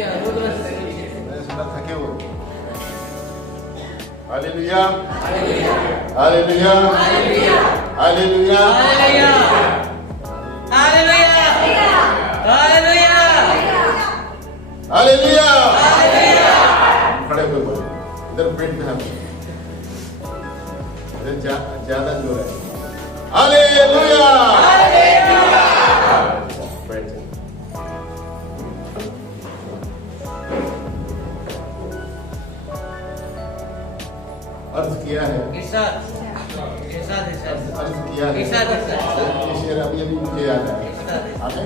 मैंने सुना थके हो। Hallelujah, hallelujah, hallelujah, hallelujah. खड़े होकर बोलो, इधर पेट में हाथ, इधर ज्यादा जोर है। हालेलुया, अर्ज किया है, अर्ज किया है। ये शेर अभी अभी मुझे याद आया,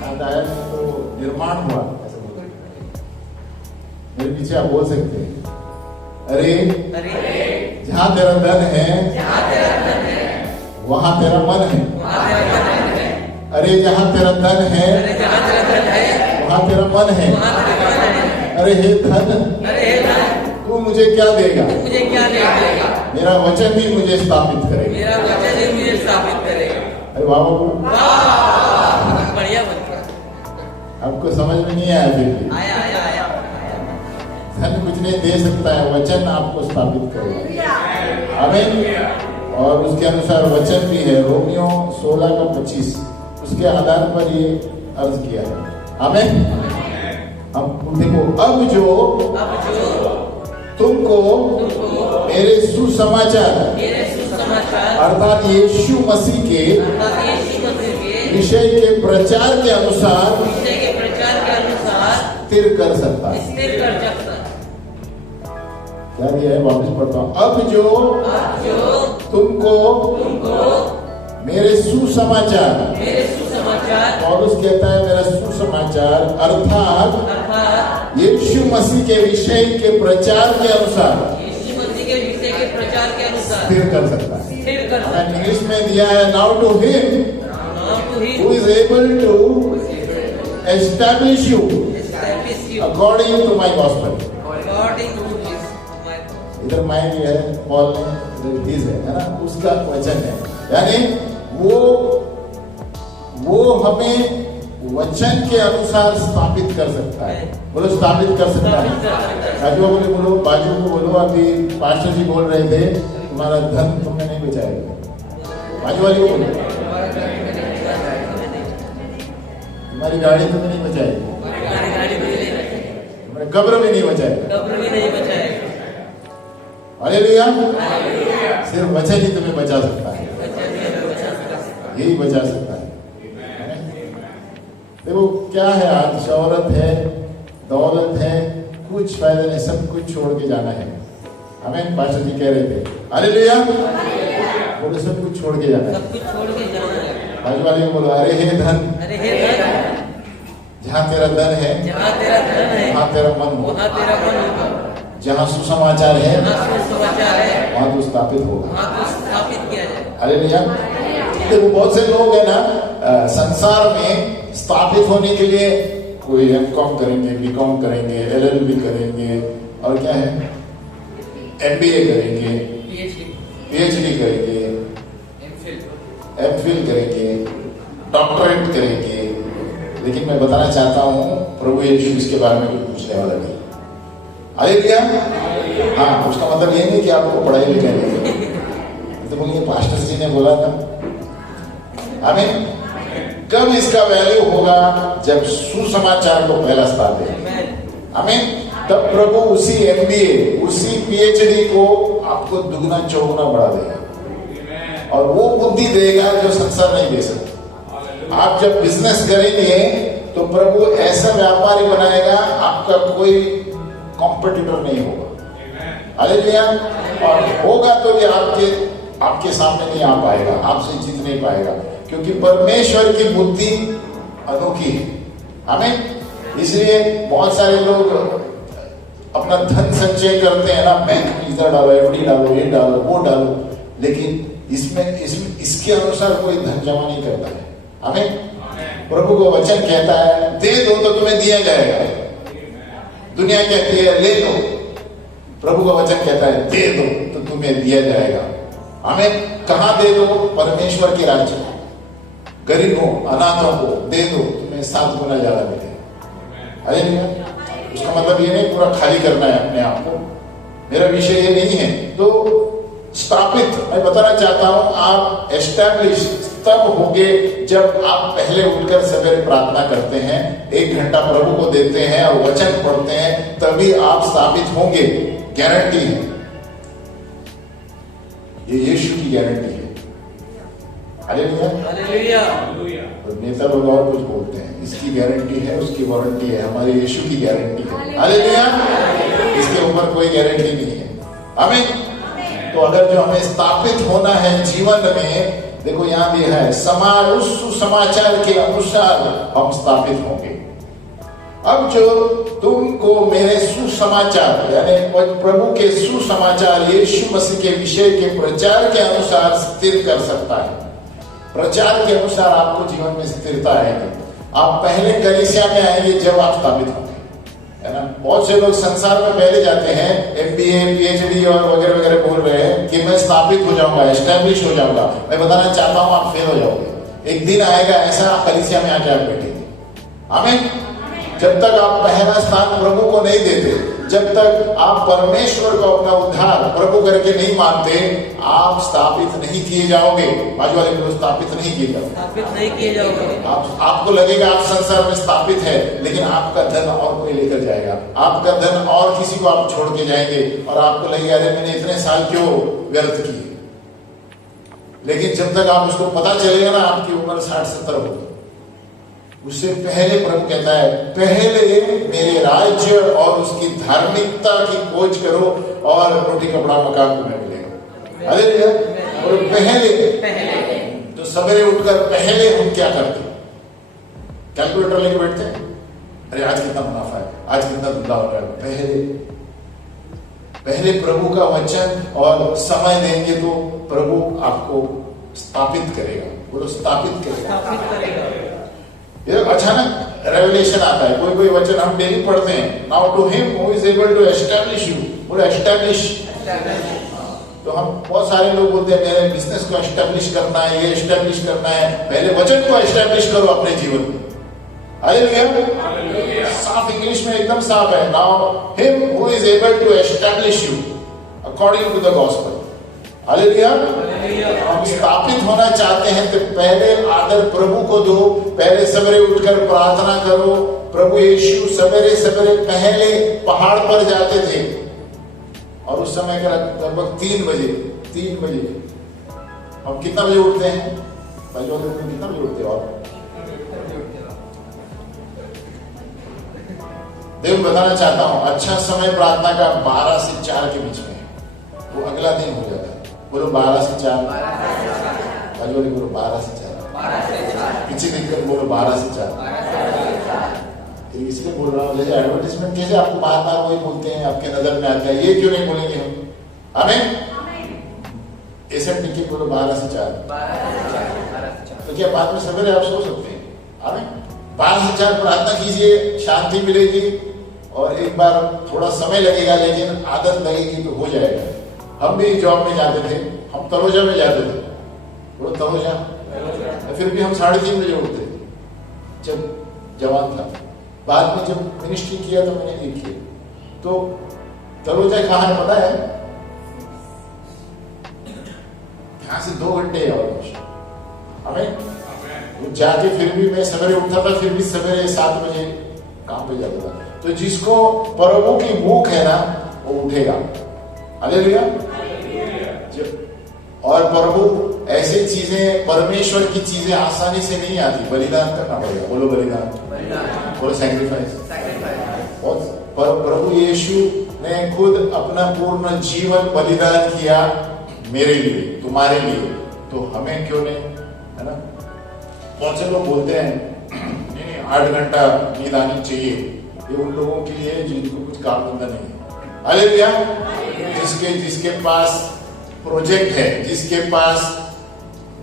याद आया तो निर्माण हुआ, ऐसा बोलते मेरे पीछे आप बोल सकते हैं, अरे जहाँ तेरा धन है वहाँ तेरा मन है। अरे जहाँ तेरा धन है वहाँ तेरा मन है। अरे हे धन, तू मुझे क्या देगा? मेरा वचन ही मुझे स्थापित करेगा। अरे वाह बढ़िया, आपको समझ में नहीं आया? फिर भी आया। धन कुछ नहीं दे सकता है, वचन आपको स्थापित करेगा। आमीन। और उसके अनुसार वचन भी है, रोमियो 16:25, उसके आधार पर ये अर्ज किया है। आमीन। अब देखो, अब जो तुमको मेरे सुसमाचार अर्थात यीशु मसीह के विषय के प्रचार के अनुसार स्थिर कर सकता है। क्या दिया है? वापस पढ़ता हूँ। अब जो तुमको मेरे सुसमाचार, पौलुस कहता है मेरा सुसमाचार अर्थात यीशु मसीह के विषय के प्रचार के अनुसार स्थिर कर सकता है। इंग्लिश में दिया है, now to him who is able to establish you according to my gospel. इधर माइंड है, पॉल है ना, उसका वचन है, यानी वो हमें वचन के अनुसार स्थापित कर सकता है। बोलो स्थापित कर सकता है। बाजू को बोलो, अभी पास्टर जी बोल रहे थे तुम्हारा धन तुमने नहीं बचाएगा। बाजू वाली को बोलो, तुम्हारी गाड़ी तुम्हें नहीं बचाएगी, तुम्हारे कब्र में नहीं बचाएगा। हालेलुया। सिर्फ वचन ही तुम्हें बचा सकता है, यही बचा सकता है। देखो क्या है, आज शौहरत है, दौलत है, कुछ फायदा नहीं, सब कुछ छोड़ के जाना है। हमें पास्टर जी कह रहे थे, हालेलुया, बोलो सब कुछ छोड़ के जाना है। बाजू वाले को बोलो, अरे हे धन, जहाँ तेरा धन है वहाँ तेरा मन हो। जहाँ सुसमाचार है वहाँ तो स्थापित होगा। हालेलुया। देखो बहुत से लोग है ना, संसार में स्थापित होने के लिए कोई एमकॉम करेंगे, बीकॉम करेंगे, एलएलबी करेंगे, और क्या है, एमबीए करेंगे, पीएचडी करेंगे, एमफिल करेंगे, डॉक्टरेट करेंगे। लेकिन मैं बताना चाहता हूँ, प्रभु यीशु इसके बारे में कुछ पूछने वाला नहीं। हालेलुया। हाँ, उसका मतलब ये नहीं कि आपको पढ़ाई लिखाई नहीं, तो बोलिए पास्टर जी ने बोला था। हमें कब इसका वैल्यू होगा? जब सुसमाचार को पहला स्थान दे। हमें तब प्रभु उसी एमबीए, उसी पीएचडी को आपको दुगना चौगुना बढ़ा देगा, और वो बुद्धि देगा जो संसार नहीं दे सकता। आप जब बिजनेस करेंगे तो प्रभु ऐसा व्यापारी बनाएगा, आपका कोई कॉम्पिटिटर नहीं होगा। हालेलुया। और होगा तो भी आपके सामने नहीं आ पाएगा, आपसे जीत नहीं पाएगा, क्योंकि परमेश्वर की बुद्धि अनोखी है। हमें इसलिए बहुत सारे लोग अपना धन संचय करते हैं ना, बैंक में इधर डालो, एफडी डालो, ये डालो, वो डालो, लेकिन इसमें इसके अनुसार कोई धन जमा नहीं करता है। हमें प्रभु को वचन कहता है, दे दो तो तुम्हें दिया जाएगा। दुनिया कहती है ले लो, प्रभु का वचन कहता है दे दो तो तुम्हें दिया जाएगा। हमें कहाँ दे दो? परमेश्वर के राज्य को, गरीबों अनाथों को दे दो, तुम्हें 7 गुना ज्यादा मिलेगा। हालेलुया। उसका मतलब ये नहीं पूरा खाली करना है अपने आप को, मेरा विषय ये नहीं है। तो स्थापित, मैं बताना चाहता हूं, आप एस्टैब्लिश तब होंगे जब आप पहले उठकर सवेरे प्रार्थना करते हैं, 1 घंटा प्रभु को देते हैं और वचन पढ़ते हैं, तभी आप स्थापित होंगे। गारंटी है, ये यीशु की गारंटी है। Hallelujah, hallelujah. और नेता लोग और कुछ बोलते हैं, इसकी गारंटी है, उसकी वारंटी है, हमारे यीशु की गारंटी है। हालेलुया, इसके ऊपर कोई गारंटी नहीं है। आमीन। तो अगर जो हमें स्थापित होना है जीवन में, देखो यहां भी है, उस सुसमाचार के अनुसार हम स्थापित होंगे। अब जो तुमको मेरे सुसमाचार यानी प्रभु के सुसमाचार यीशु मसीह के विषय के प्रचार के अनुसार स्थिर कर सकता है, प्रचार के अनुसार आपको जीवन में स्थिरता आएगी। आप पहले कलीसिया में आएंगे जब आप स्थापित होंगे, है ना। बहुत से लोग संसार में पहले जाते हैं, MBA PhD और वगैरह वगैरह बोल रहे हैं कि मैं स्थापित हो जाऊंगा, एस्टैब्लिश हो जाऊंगा। मैं बताना चाहता हूं आप फेल हो जाओगे। एक दिन आएगा ऐसा, आप कलीसिया में आके आप बैठेंगे। आमीन। जब तक आप पहला स्थान प्रभु को नहीं देते, जब तक आप परमेश्वर को अपना उद्धार प्रभु करके नहीं मानते, आप स्थापित नहीं किए जाओगे। बाजू वाले को स्थापित नहीं किए जाओगे, स्थापित नहीं किए जाओगे। आपको लगेगा आप संसार में स्थापित है, लेकिन आपका धन और कोई लेकर जाएगा, आपका धन और किसी को आप छोड़ के जाएंगे, और आपको लगेगा अरे मैंने इतने साल क्यों व्यर्थ किए। लेकिन जब तक आप उसको पता चलेगा ना, आपकी उम्र 60-70 होगी, उससे पहले प्रभु कहता है, पहले मेरे राज्य और उसकी धार्मिकता की खोज करो और रोटी कपड़ा मकान तुम्हें मिलेगा। हालेलुया। और पहले तो सवेरे उठकर पहले हम क्या करते हैं? कैलकुलेटर लेके बैठते हैं, अरे आज कितना मुनाफा है, आज कितना धंधा हो रहा है। पहले प्रभु का वचन और समय देंगे तो प्रभु आपको स्थापित करेगा। बोलो स्थापित करेगा। ये अचानक रेवलेशन आता है, कोई कोई वचन हम डेली पढ़ते हैं, now to him who is able to establish you. बोलो एस्टैब्लिश। तो हम बहुत सारे लोग बोलते हैं मेरे बिजनेस को एस्टैब्लिश करना है, ये एस्टैब्लिश करना है। पहले वचन को एस्टैब्लिश करो अपने जीवन में। हालेलुया। साफ इंग्लिश में एकदम साफ है, now him who is able to establish you according to the gospel. Hallelujah. हम स्थापित होना चाहते हैं तो पहले आदर प्रभु को दो, पहले सवेरे उठकर प्रार्थना करो। प्रभु यीशु सवेरे सवेरे पहले पहाड़ पर जाते थे, और उस समय का लगभग 3 बजे। हम कितना बजे उठते हैं? कितना बजे उठते हो आप? देव बताना चाहता हूं, अच्छा समय प्रार्थना का 12 से 4 के बीच में, वो अगला दिन हो जाता है। बोलो 12 से 4। बोलो 12 से 4। पीछे देखकर बोलो 12 से 4। इसलिए बोल रहा हूँ, एडवर्टाइजमेंट कैसे आपको बार बार वही बोलते हैं, आपके नजर में आता है, ये क्यों नहीं बोलेंगे हम? आमीन। ऐसे टिकट बोलो 12 से 4। तो क्या बाद में सवेरे आप सो सकते हैं? आमीन। 12 से 4 प्रार्थना कीजिए, शांति मिलेगी, और एक बार थोड़ा समय लगेगा लेकिन आदत लगेगी तो हो जाएगा। हम भी जॉब में जाते थे, हम तलोजा में जाते थे। बोलो तलोजा। फिर भी हम 3:30 बजे उठते थे जब जवान था। बाद में जब मिनिस्ट्री किया तो मैंने ये किया। तो तलोजा कहाँ है पता है? यहाँ से 2 घंटे है ऑलमोस्ट। हमें जाके फिर भी मैं सवेरे उठता था, फिर भी सवेरे 7 बजे काम पे जाता था। तो जिसको प्रभु की भूख है ना, वो उठेगा। हालेलुया। और प्रभु ऐसी चीजें, परमेश्वर की चीजें आसानी से नहीं आती, बलिदान करना पड़ेगा। बोलो बलिदान। बोलो सैक्रिफाइस। प्रभु यीशु ने खुद अपना पूर्ण जीवन बलिदान किया मेरे लिए, तुम्हारे लिए, तो हमें क्यों नहीं, है ना। बहुत से लोग बोलते हैं नहीं 8 घंटा नींद आनी चाहिए, ये उन लोगों के लिए जिनको कुछ काम धंधा नहीं है। हालेलुया। जिसके पास प्रोजेक्ट है, जिसके पास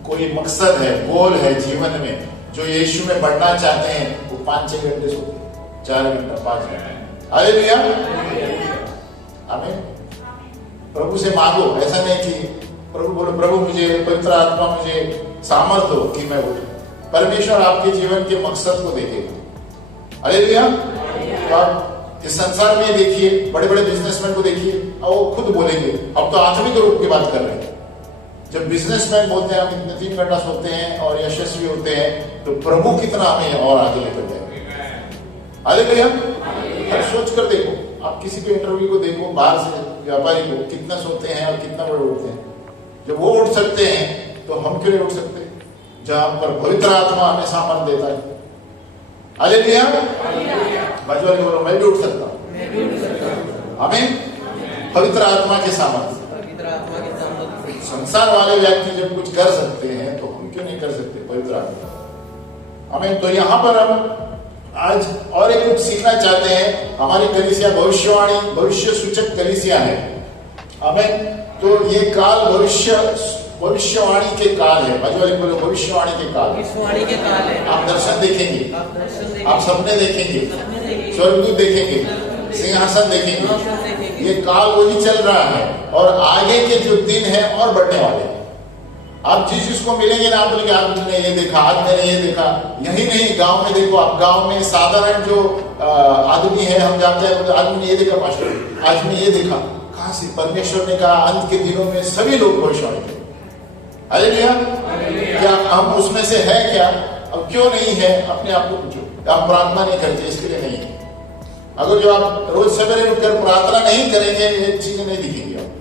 कोई मकसद है, गोल है जीवन में, जो यीशु में बढ़ना चाहते हैं, वो 5-6 घंटे सोते, 4 घंटा, 5 घंटा। हालेलुया। आमीन। प्रभु से मांगो, ऐसा नहीं कि प्रभु बोलो प्रभु मुझे पवित्र आत्मा मुझे सामर्थ दो कि मैं उठूं। परमेश्वर आपके जीवन के मकसद को देखेगा। हालेलुया। तो आप इस संसार में देखिए, बड़े बड़े बिजनेसमैन को देखिए, वो खुद बोलेंगे, अब तो आत्मिक रूप की बात कर रहे हैं। जब बिजनेसमैन बोलते हैं हम इतने 3 घंटा सोते हैं और यशस्वी होते हैं, तो प्रभु कितना हमें और आगे लेकर जाएंगे। हालेलुया। सोच कर देखो, आप किसी के इंटरव्यू को देखो, बाहर से व्यापारी को, कितना सोते हैं और कितना बड़े उठते हैं। जब वो उठ सकते हैं तो हम क्यों नहीं उठ सकते, जहां पर पवित्र आत्मा हमें सामर्थ देता है। हालेलुया। बाजू वाले बोलो, मैं भी उठ सकता हूं। आमीन। पवित्र आत्मा के सामर्थ। संसार वाले व्यक्ति जब कुछ कर सकते हैं तो हम क्यों नहीं कर सकते, पवित्र आत्मा। आमीन। तो यहां पर हम आज और एक कुछ सीखना चाहते हैं। हमारी कलीसिया भविष्य सूचक कलीसिया है। आमीन। तो ये काल भविष्यवाणी के काल है। बाजू वाले बोलो, भविष्यवाणी के काल है। आप दर्शन देखेंगे, आप सपने देखेंगे, स्वर्गदूत देखेंगे, सिंहासन देखेंगे। ये काल वही चल रहा है और आगे के जो दिन है और बढ़ने वाले हैं। आप जिस जिसको मिलेंगे ना, आप बोलेंगे आज मैंने ये देखा, आज मैंने ये देखा। यही नहीं, गांव में देखो, आप गांव में साधारण जो आदमी है, हम जानते हैं, आज मैंने ये देखा पास्टर, आज मैंने ये देखा। कहां से? परमेश्वर ने कहा अंत के दिनों में सभी लोग भविष्यवाणी करेंगे। हालेलुया। क्या हम उसमें से है क्या? अब क्यों नहीं है, अपने आप को पूछो। आप प्रार्थना नहीं करते, इसके लिए नहीं है। अगर जो आप रोज सवेरे उठकर प्रार्थना नहीं करेंगे, ये चीजें नहीं दिखेंगी आप।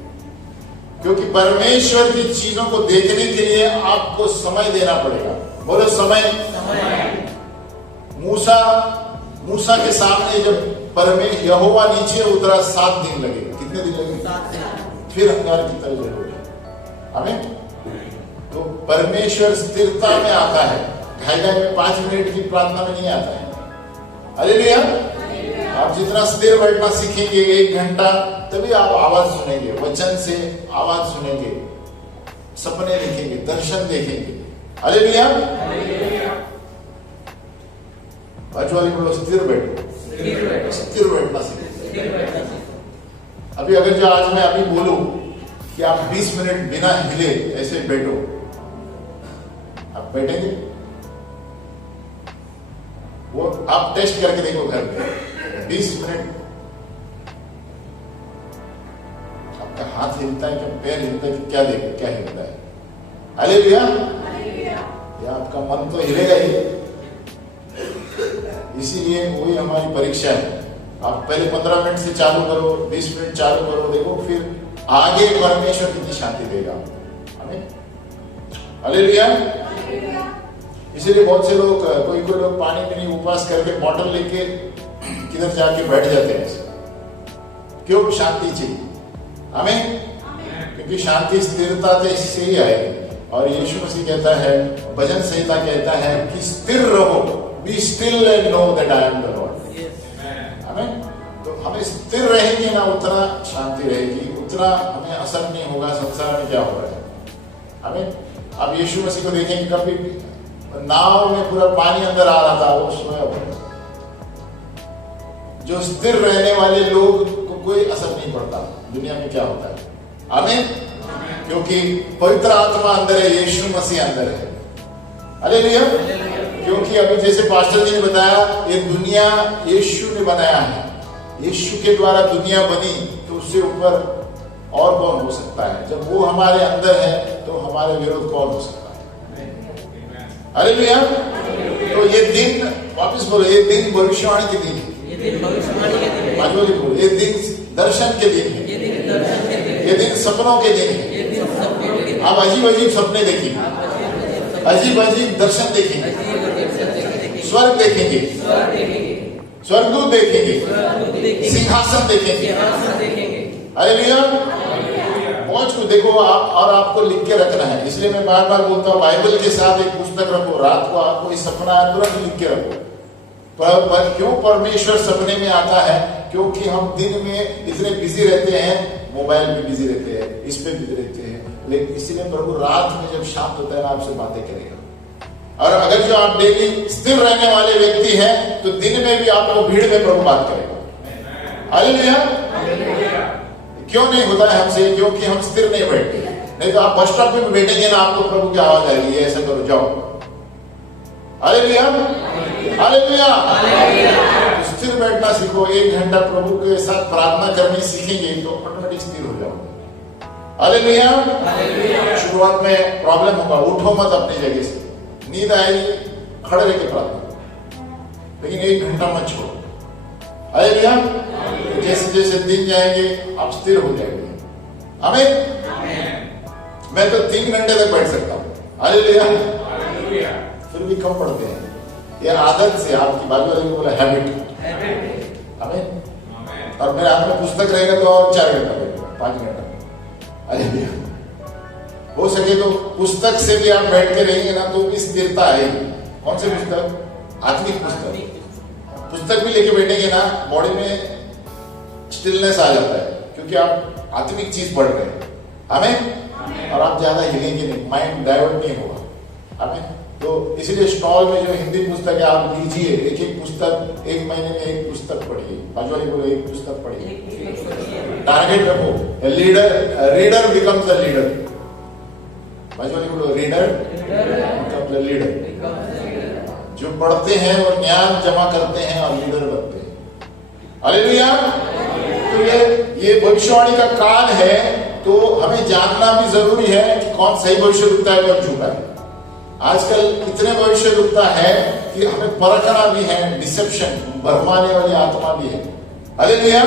क्योंकि परमेश्वर की चीजों को देखने के लिए आपको समय देना पड़ेगा। बोलो समय। मूसा के सामने जब परमेश्वर यहोवा नीचे उतरा, 7 दिन लगे। कितने दिन लगे? 7 दिन। फिर अंगार की तरह जल गया। आमीन। तो परमेश्वर स्थिरता में आता है, ढाई में 5 मिनट की प्रार्थना में नहीं आता है। हालेलुया। आप जितना स्थिर बैठना सीखेंगे 1 घंटा, तभी आप आवाज सुनेंगे, वचन से आवाज सुनेंगे, सपने देखेंगे, दर्शन देखेंगे। हालेलुया। बाजू वाले बोलो, स्थिर बैठो, स्थिर बैठना सीखें। अभी अगर जो आज मैं अभी बोलूं कि आप 20 मिनट बिना हिले ऐसे बैठो, आप बैठेंगे? वो आप टेस्ट करके देखो घर पे। 20 मिनट आपका हाथ हिलता है, क्या पैर हिलता है, क्या देखो क्या हिलता है? हालेलुया। या आपका मन तो हिलेगा ही। इसीलिए वही हमारी परीक्षा है। आप पहले 15 मिनट से चालू करो, 20 मिनट चालू करो, देखो फिर आगे परमेश्वर कितनी शांति देगा। आमीन। हालेलुया। इसीलिए बहुत से लोग, कोई लोग पानी पीने उपवास करके बॉटल लेके किधर जाके बैठ जाते हैं। क्यों? शांति चाहिए। हमें क्योंकि शांति स्थिरता से इससे ही आएगी। और यीशु मसीह कहता है, भजन संहिता कहता है कि स्थिर रहो, be still and know that I am the Lord. हमें तो हमें स्थिर रहेंगे ना, उतना शांति रहेगी, उतना हमें असर नहीं होगा संसार में क्या हो रहा है। हमें अब यीशु मसीह को देखेंगे, कभी नाव में पूरा पानी अंदर आ रहा था, वो सोया हुआ। जो स्थिर रहने वाले लोग को कोई असर नहीं पड़ता दुनिया में क्या होता है। आमीन। क्योंकि पवित्र आत्मा अंदर है, यीशु मसीह अंदर है। हालेलुया। क्योंकि अभी जैसे पास्टर जी ने बताया, ये दुनिया यीशु ने बनाया है, यीशु के द्वारा दुनिया बनी, तो उससे ऊपर और कौन हो सकता है? जब वो हमारे अंदर है तो हमारे विरोध कौन हो सकता है? हालेलुया। तो ये दिन, वापस बोलो, ये दिन भविष्यवाणी के दिन है। ये दिन दर्शन के दिन है, ये दिन सपनों के दिन है। आप अजीब अजीब सपने देखेंगे, अजीब अजीब दर्शन देखेंगे, स्वर्ग देखेंगे, स्वर्गदूत देखेंगे, सिंहासन देखेंगे। हालेलुया। पहुंच को देखो आप, और आपको लिख के रखना है। इसलिए मैं बार बार बोलता हूँ, बाइबल के साथ एक पुस्तक रखो। रात को आपको इस सपना तुरंत लिख के रखो। पर क्यों परमेश्वर सपने में आता है? क्योंकि हम दिन में इतने बिजी रहते हैं, मोबाइल में बिजी रहते हैं, इस पे बिजी रहते हैं। लेकिन इसीलिए प्रभु रात में जब शांत होता है ना, आपसे बातें करेगा। और अगर जो आप डेली स्थिर रहने वाले व्यक्ति हैं, तो दिन में भी आपको भीड़ में प्रभु बात करेगा। हालेलुया। क्यों नहीं होता है हमसे? क्योंकि हम स्थिर नहीं बैठते। नहीं तो आप बस स्टॉप में बैठेंगे ना, आपको प्रभु की आवाज आएगी, ऐसा करो, जाओ। हालेलुया। हालेलुया। स्थिर बैठना सीखो, 1 घंटा प्रभु के साथ प्रार्थना करनी सीखेंगे तो ऑटोमेटिक स्थिर हो जाओगे। हालेलुया। शुरुआत में प्रॉब्लम होगा, उठो मत अपनी जगह से, नींद आएगी, खड़े रह के प्रार्थना, लेकिन 1 घंटा मत छोड़ो। हालेलुया। जैसे जैसे दिन जाएंगे आप स्थिर हो जाएंगे। आमीन। मैं तो 3 घंटे तक बैठ सकता हूँ। हालेलुया। फिर भी कम पढ़ते हैं, ये आदत से, आपकी बाजू वाले को बोला हैबिट। आमीन। और मेरे हाथ में पुस्तक रहेगा तो और 4 घंटा बैठूंगा, 5 घंटा। हालेलुया। हो सके तो पुस्तक से भी आप बैठ के रहेंगे ना तो भी स्थिरता आएगी। कौन से पुस्तक? आत्मिक पुस्तक। पुस्तक भी लेके बैठेंगे ना, बॉडी में स्टिलनेस आ जाता है, क्योंकि आप आत्मिक चीज पढ़ रहे हैं। आमीन। और आप ज्यादा हिलेंगे नहीं, माइंड डाइवर्ट नहीं होगा। आमीन। तो इसीलिए स्टॉल में जो हिंदी पुस्तक है आप लीजिए, एक एक पुस्तक, 1 महीने में 1 पुस्तक पढ़िए। बाजू वाले बोलो 1 पुस्तक पढ़िए। टारगेट रखो, रीडर बिकम्स द लीडर। बाजू वाले बोलो रीडर बिकम्स द लीडर। जो पढ़ते हैं वो ज्ञान जमा करते हैं और लीडर बनते हैं। हालेलुया। तो ये भविष्यवाणी का काल है, तो हमें जानना भी जरूरी है कि कौन सही भविष्यवक्ता है कौन झूठा है। आजकल इतने भविष्यवक्ता है कि हमें परखना भी है, डिसेप्शन, भरमाने वाली आत्मा भी है। हालेलुया।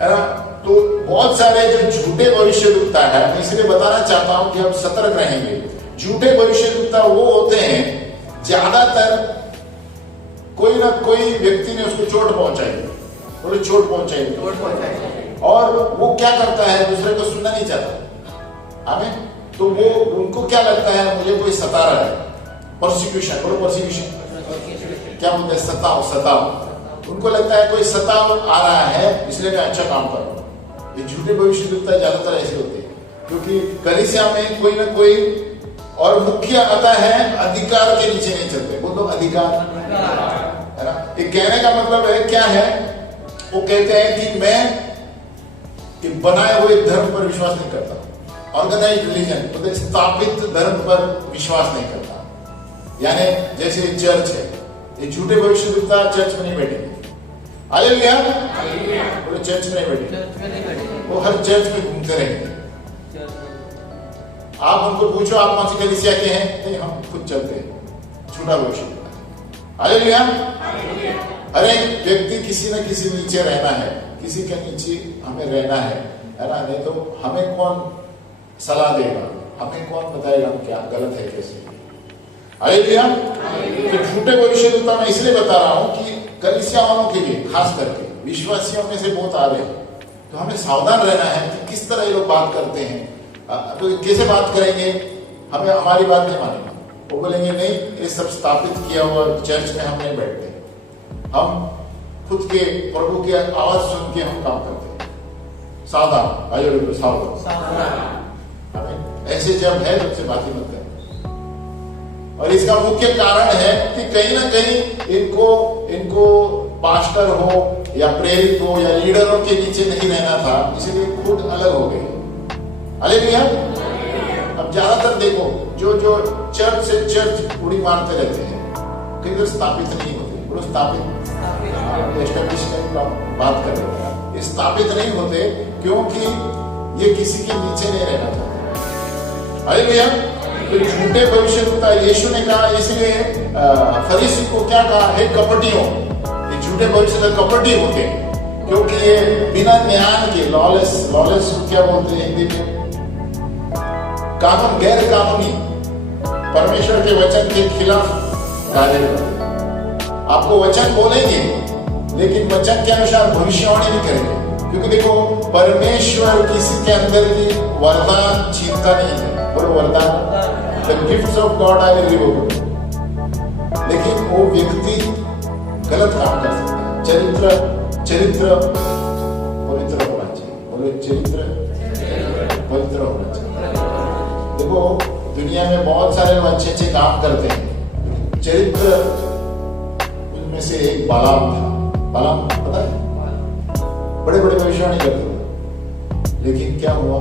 है ना। तो बहुत सारे जो झूठे भविष्यवक्ता है, मैं इसलिए बताना चाहता हूं कि हम सतर्क रहेंगे। झूठे भविष्यवक्ता वो होते हैं, ज्यादातर कोई ना कोई व्यक्ति ने उसको चोट पहुंचाई, बोले चोट पहुंचाई, और वो क्या करता है, दूसरे को सुनना नहीं चाहता। आमीन। तो वो उनको क्या लगता है, मुझे कोई सता रहा है, परसिक्यूशन, बोलो परसिक्यूशन, क्या बोलते हैं, सताओ। उनको लगता है कोई सताव आ रहा है, इसलिए मैं अच्छा काम कर रहा हूं। ये झूठे भविष्यवक्ता ज्यादातर ऐसे होते हैं, क्योंकि कलीसिया में कोई ना कोई, और मुख्य आता है अधिकार के नीचे नहीं चलते। बोलो अधिकार, है ना। ये कहने का मतलब है क्या है, वो कहते हैं कि मैं कि बनाए हुए धर्म पर विश्वास नहीं करता, ऑर्गेनाइज रिलीजन, मतलब स्थापित धर्म पर विश्वास नहीं करता। यानी जैसे चर्च है, ये झूठे भविष्यवक्ता चर्च में नहीं बैठेंगे। हालेलुया। बोले चर्च में नहीं बैठेंगे, वो हर चर्च में घूमते रहेंगे। आप उनको पूछो आप कौन सी कलीसिया के हैं, नहीं हम खुद चलते हैं। झूठा भविष्यवक्ता। हालेलुया। हर एक व्यक्ति किसी न किसी नीचे रहना है, किसी के नीचे हमें रहना है ना। नहीं तो हमें कौन सलाह देगा, हमें कौन बताएगा हम क्या गलत है कैसे। हालेलुया। तो झूठे भविष्यवक्ता मैं इसलिए बता रहा हूं कि कलीसिया वालों के लिए, खास करके विश्वासियों में से बहुत आ रहे हैं, तो हमें सावधान रहना है कि किस तरह ये लोग बात करते हैं। तो कैसे बात करेंगे, हमें हमारी बात नहीं मानेंगे, वो बोलेंगे नहीं ये सब स्थापित किया हुआ चर्च में हम नहीं बैठते, हम खुद के प्रभु की आवाज सुन के हम काम करते हैं। सावधान, सावधान। ऐसे जब है सबसे बात ही मत करें। और इसका मुख्य कारण है कि कहीं ना कहीं इनको पास्टर हो या प्रेरित हो या लीडरों के नीचे नहीं रहना था, इसलिए खुद अलग हो गए। हालेलुया। अब ज्यादातर देखो जो चर्च से चर्च उड़ी मारते रहते हैं, कई बार स्थापित नहीं होते। बोलो स्थापित, एस्टेब्लिशमेंट का बात कर रहे हैं, ये स्थापित नहीं होते क्योंकि ये किसी के नीचे नहीं रहना चाहते। हालेलुया। तो झूठे भविष्यवक्ता, यीशु ने कहा, इसलिए फरीसी को क्या कहा है, कपटियों। ये झूठे भविष्यवक्ता कपटी होते हैं, क्योंकि ये बिना ज्ञान के, लॉलेस क्या बोलते हैं हिंदी में, कानून, गैर कानूनी, परमेश्वर के वचन के खिलाफ कार्य करते। आपको वचन बोलेंगे लेकिन वचन के अनुसार भविष्यवाणी नहीं करेंगे, क्योंकि देखो परमेश्वर किसी के अंदर की वरदान छीनता नहीं है। बोलो वरदान, the gifts of God are irrevocable। लेकिन वो व्यक्ति गलत काम कर सकता है। चरित्र पवित्र होना चाहिए। बोलो चरित्र पवित्र होना चाहिए। देखो दुनिया में बहुत सारे लोग अच्छे काम करते हैं, चरित्र उनमें से एक बालाम था। बालाम पता है, बड़े भविष्यवाणी करते थे, लेकिन क्या हुआ,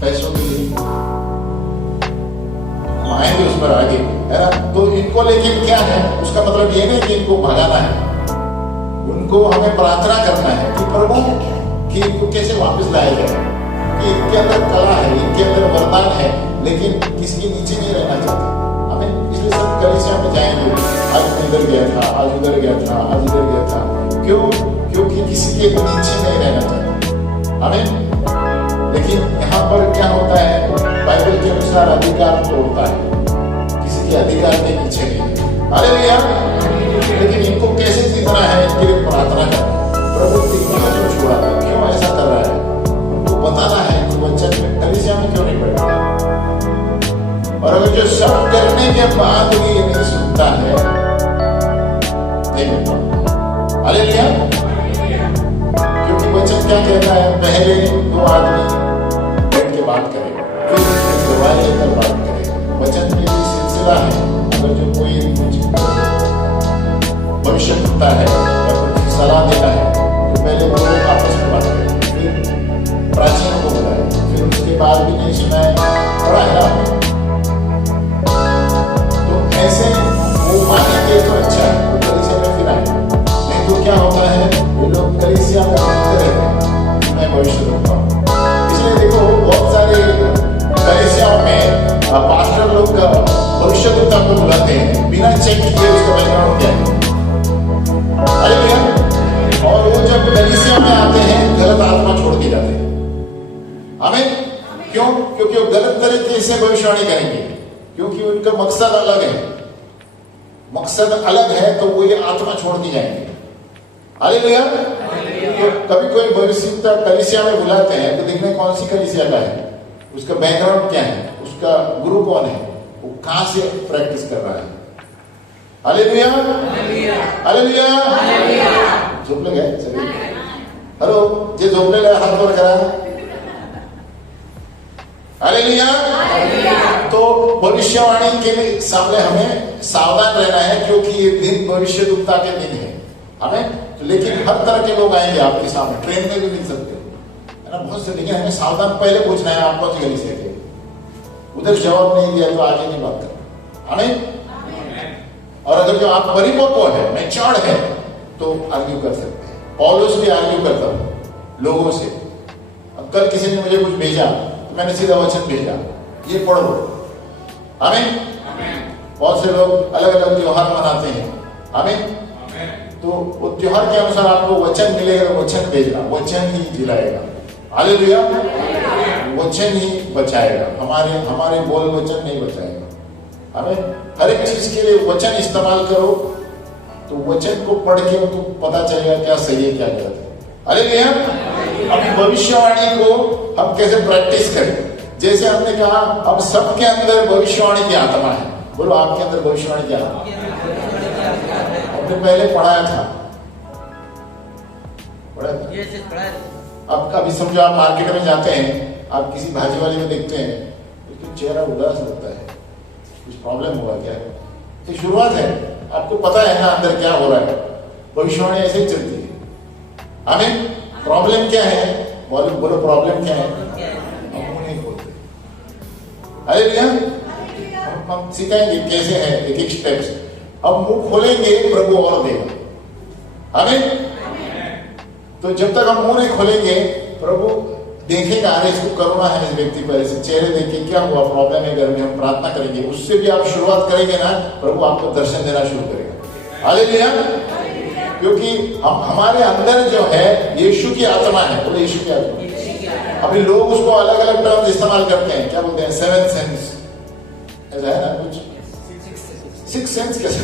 पैसों के लिए आएंगे उस पर आगे, है ना। तो इनको लेकिन क्या है, उसका मतलब ये नहीं कि इनको भगाना है, उनको हमें प्रार्थना करना है कि प्रभु कि इनको कैसे वापस लाया जाए, कि इनके अंदर कला है, इनके अंदर वरदान है, लेकिन किसके नीचे नहीं रहना चाहते हमें। इसलिए सब कलीसिया में जाएंगे, आज मैं इधर गया था, आज उधर गया था, आज इधर गया था, क्यों? क्योंकि किसी के नीचे नहीं रहना चाहते हमें। लेकिन यहाँ पर क्या होता है, बाइबल के अनुसार अधिकार तोड़ता है, किसी के अधिकार के नीचे नहीं। अरे भैया, लेकिन इनको कैसे जीतना है, इनके लिए प्रार्थना करना। प्रभु क्यों छोड़ा था, क्यों ऐसा कर रहा है, उनको बताना है कि वचन में कलीसिया में क्यों नहीं बैठा। और अगर जो सब करने के बाद भी ये नहीं सुनता है, नहीं मिलता। हालेलुया। क्योंकि वचन क्या कहता है, पहले 2 आदमी बैठ के बात करेगा, फिर गवाही लेकर बात करेगा। वचन में भी सिलसिला है। अगर जो कोई कुछ भविष्य होता है या कुछ सलाह देना है, तो पहले वो आपस में बात करें, फिर प्राचीन को बुलाए, फिर उसके बाद भी नहीं सुना है, पढ़ा है ना। तो ऐसे वो मानेंगे तो अच्छा है, वो कलीसिया में फिर आए। नहीं तो क्या होता है, ये लोग कलीसिया में रहते हैं, मैं भविष्य दूंगा। इसलिए देखो बहुत सारे कलीसियाओं में पास्टर लोग भविष्यद्वक्ता को बुलाते हैं, बिना चेक किए उसका बैकग्राउंड क्या है। अरे भैया, और वो जब कलीसिया में आते हैं गलत आत्मा छोड़ के जाते हैं हमें। क्यों? क्योंकि वो गलत तरीके से भविष्यवाणी करेंगे, क्योंकि उनका मकसद अलग है। मकसद अलग है तो वो ये आत्मा छोड़ के जाएंगे। अरे भैया, तो कभी कोई भविष्यद्वक्ता कलीसिया में बुलाते हैं तो देखने कौन सी कलीसिया का है, उसका बैकग्राउंड क्या है, उसका गुरु कौन है, वो कहां से प्रैक्टिस कर रहा है। हालेलुया, हालेलुया, झोपले गए सभी। हेलो, जे झोपले लगा हाथ वर करा। हालेलुया। तो भविष्यवाणी के लिए सामने हमें सावधान रहना है, क्योंकि ये दिन भविष्यद्वक्ता के दिन है हमें। तो लेकिन हर तरह के लोग आएंगे आपके सामने, ट्रेन में भी मिल सकते हो है ना, बहुत से। लेकिन हमें सावधान पहले पूछना है, आप कौन सी गली से थे, उधर जवाब नहीं दिया तो आगे नहीं बात करना हमें। और अगर जो आप परिपक्व है, मैच्योर्ड है, तो आर्ग्यू कर सकते हैं। पौलुस भी आर्ग्यू करता हूं लोगों से। अब कल किसी ने मुझे कुछ भेजा तो मैंने सीधा वचन भेजा, ये पढ़ो हमें। बहुत से लोग अलग अलग त्योहार मनाते हैं हमें, तो वो त्योहार के अनुसार आपको वचन मिलेगा, वचन भेजना, वचन ही दिलाएगा। हालेलुया। वचन ही बचाएगा, हमारे बोल वचन नहीं बचाएगा हमें। हर एक चीज के लिए वचन इस्तेमाल करो, तो वचन को पढ़ के उनको पता चलेगा क्या सही है क्या गलत है। हालेलुया। अब भविष्यवाणी को हम कैसे प्रैक्टिस करें, जैसे हमने कहा हम सबके अंदर भविष्यवाणी की आत्मा है। बोलो, आपके अंदर भविष्यवाणी क्या है? हमने पहले पढ़ाया था, अब कभी समझो आप मार्केट में जाते हैं, आप किसी भाजी वाले को देखते हैं, उसका चेहरा उदास लगता है, कुछ प्रॉब्लम हुआ क्या है? तो शुरुआत है, आपको पता है ना अंदर क्या हो रहा है। भविष्यवाणी ऐसे ही चलती है हमें। प्रॉब्लम क्या है, बोलो प्रॉब्लम क्या है, हम मुंह नहीं खोलते। अरे भैया, हम सिखाएंगे कैसे है, एक एक स्टेप्स। अब मुंह खोलेंगे प्रभु और देगा हमें। तो जब तक हम मुंह नहीं खोलेंगे, प्रभु देखेगा, अरे इसको करुणा है इस व्यक्ति पर, इसे चेहरे देख के क्या हुआ, प्रॉब्लम है घर में, हम प्रार्थना करेंगे। उससे भी आप शुरुआत करेंगे ना, प्रभु आपको दर्शन देना शुरू करेगा। हालेलुया। क्योंकि हमारे अंदर जो है यीशु की आत्मा है, बोले यीशु की आत्मा। अभी लोग उसको अलग अलग टर्म इस्तेमाल करते हैं, क्या बोलते हैं, 7 सेंस, ऐसा है ना कुछ। 6 सेंस कैसे,